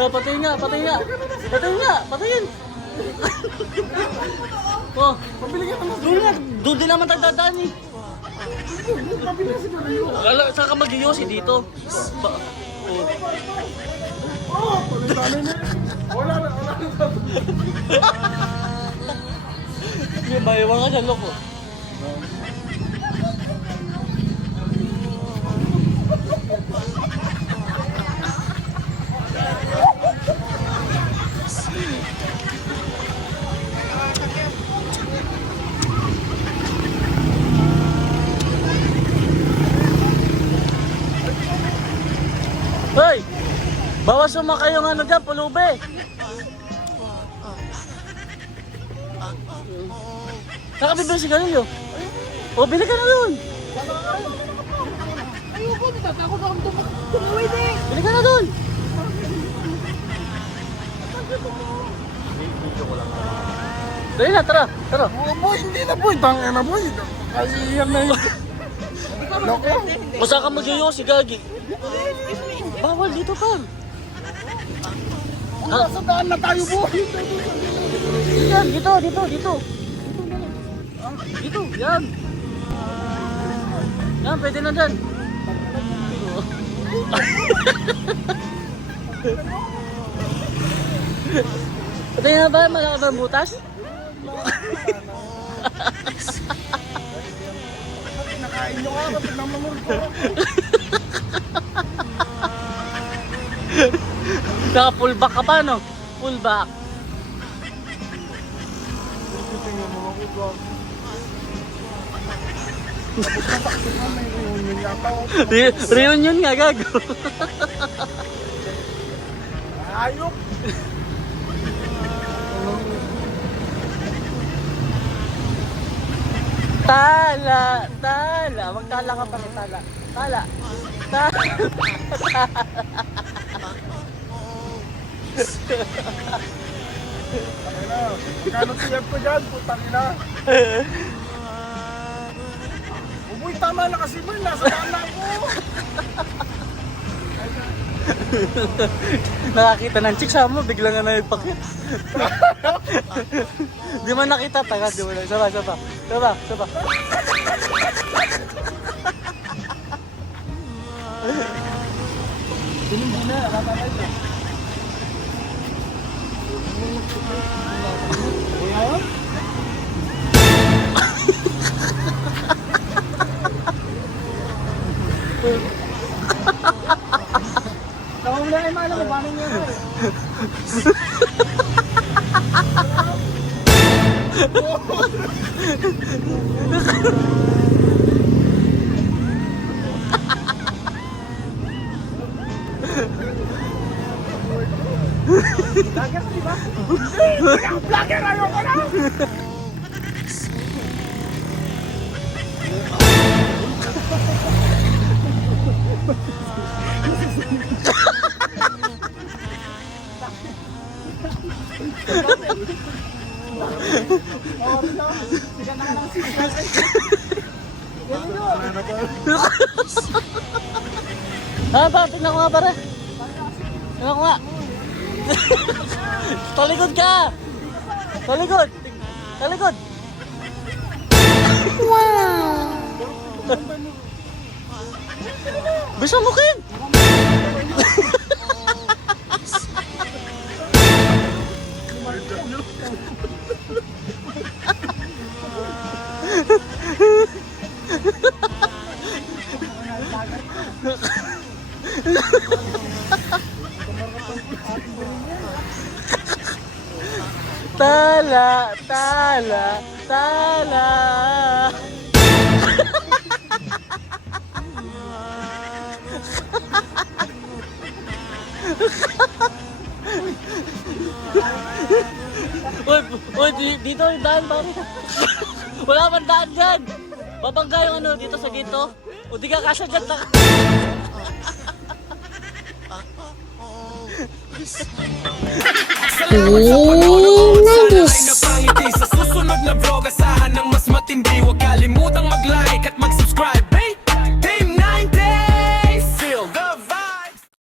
Patayin nga, patayin nga. Patayin nga, patayin. Oh, Pabili ka naman. doon nga, doon din naman tagdadaan eh. Pabili ka si Mario. Saan ka mag-yosi dito? Oh. Oh, palitanay na. Wala na. May bayawan ka dyan, loko. Hoy! Bawas sumakay yung ano dyan, pulube! Saan ka bibili sigarilyo? O, bili ka na doon! Ayoko, natatakot ako tumawid eh. Bili ka na doon! Dali na, tara! Tara! Oh, boy, hindi na boy. Tangin na boy. Kaiiyan na yun. Loko. O saan ka mag-yosi, gagi? Bawal dito, par! Nasa daan na tayo boy. Yan, dito, dito, dito! Dito, yan! Yan, pwede na dyan! Pwede na ba? Malaki ba ang butas? Nakain nyo ka. Kapit na mamul ko. Naka-full back ka pa, no? Full back. Tingnan mo ako ba? May reunion yata ako. Reunion nga, gago. Ayok. Tala, tala. Magtala ka pa rin, tala. Tala. Tala. Kano siyap ko dyan? Putang ina. Uy, tama na kasi boy. Nasa daan na ako. Nakakita ng chicks mo, bigla nga na nagpakit. Di man nakita, taga, di mo na. Saba, saba. Saba, saba. Hindi na, nakatakay na. Kuya? Nakawala ay malam mo, paano niya ba? Vlogger, di ba? Vlogger, ayoko na! Ah, ba? Tingnan ko nga, pare. Tingnan ko nga. Talikod ka! Talikod! Talikod! Wow! Bisa mo, Ken! Tala, tala, tala. Uy, dito yung daan ba? Wala man daan dyan. Babangga yung ano dito sa ginto. O di ka kasya dyan. Oh.